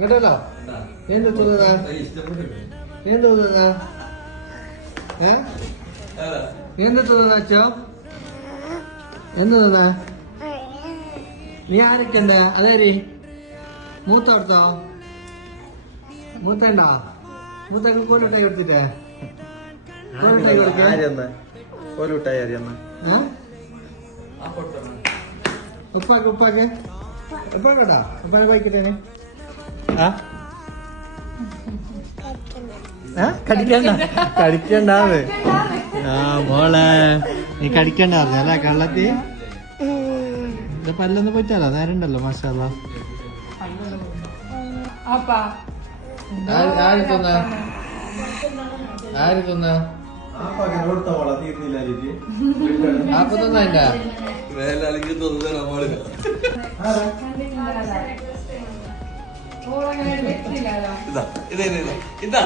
കേട്ടല്ലോ എന്ത് തോന്നുന്ന എന്ത് തോന്നുന്ന എന്ത് തോന്നുന്ന അച്ഛോ എന്ത് തോന്നുന്ന നീ ആരൊക്കെയുണ്ട് അതേരി മൂത്തോടത്തോ മൂത്തണ്ടോ മൂത്തൊക്കെ കോലിട്ടായി കൊടുത്തിട്ടേ കോലിട്ടായി കൊടുക്കേ ഉപ്പാക്ക് ഉപ്പാക്ക് ഉപ്പാക്കട്ടാ ഉപ്പാനെ വായിക്കട്ടേനെ കടിക്കണ്ടാവ് ആ മോളെ നീ കടിക്കണ്ട പറഞ്ഞല്ലേ കള്ളത്തി ഇത് പല്ലൊന്നും പറ്റാലോ നേരണ്ടല്ലോ മാഷാല്ലാ ആര് തിന്ന ആര് തിന്ന അപ്പൊ തിന്നണ്ട ഇതാ